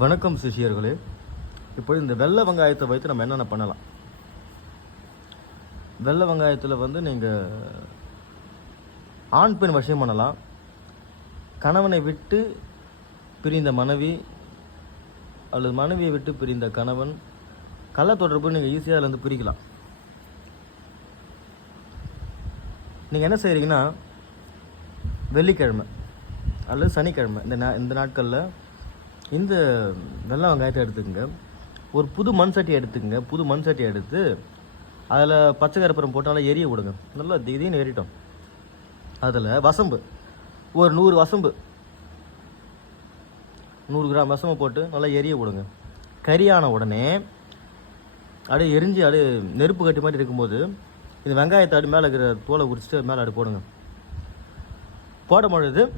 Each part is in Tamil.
வணக்கம் சிஷியர்களே. இப்போ இந்த வெள்ளை வெங்காயத்தை வைத்து நம்ம என்னென்ன பண்ணலாம்? வெள்ளை வெங்காயத்தில் வந்து நீங்கள் ஆண் பெண் விஷயம் பண்ணலாம். கணவனை விட்டு பிரிந்த மனைவி அல்லது மனைவியை விட்டு பிரிந்த கணவன் கள்ள தொடர்பு நீங்கள் ஈஸியாக இருந்து பிரிக்கலாம். நீங்கள் என்ன செய்கிறீங்கன்னா வெள்ளிக்கிழமை அல்லது சனிக்கிழமை இந்த நா இந்த நாட்களில் இந்த வெள்ளை வெங்காயத்தை எடுத்துக்கோங்க. ஒரு புது மண் சட்டி எடுத்துக்கங்க. புது மண் சட்டி எடுத்து அதில் பச்சை கருப்பரம் போட்டு நல்லா எரிய விடுங்க. நல்லா திடீர்னு ஏறிட்டோம் அதில் வசம்பு. ஒரு நூறு வசம்பு. நூறு கிராம் வசம்பு போட்டு நல்லா எரிய விடுங்க. கறியான உடனே அப்படியே எரிஞ்சு அப்படியே நெருப்பு கட்டி மாதிரி இருக்கும்போது இந்த வெங்காயத்தை அடி மேலே இருக்கிற தோலை உரிச்சிட்டு மேலே அடி போடுங்க. போடும் பொழுது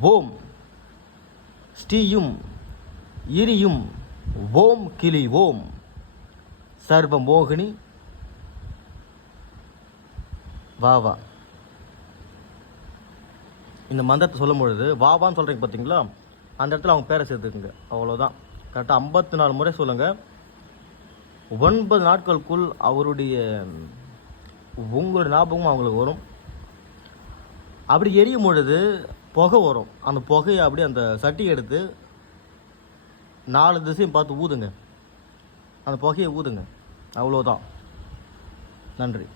ஓம். ஸ்ரீயும் இரியும் ஓம் கிளி ஓம் சர்வ மோகினி. வாவா இந்த மந்திரத்தை சொல்லும் பொழுது வாவான்னு சொல்கிறீங்க பார்த்தீங்களா அந்த இடத்துல அவங்க பேரை சேர்த்துக்குங்க. அவ்வளோதான் கரெக்டாக ஐம்பத்தி நாலு முறை சொல்லுங்கள் ஒன்பது நாட்களுக்குள் அவருடைய உங்களுடைய ஞாபகமும் அவங்களுக்கு வரும். அப்படி எரியும் பொழுது புகை வரும். அந்த புகையை அப்படியே அந்த சட்டி எடுத்து நாலு திசையும் பார்த்து ஊதுங்க. அந்த புகையை ஊதுங்க. அவ்வளோதான் நன்றி.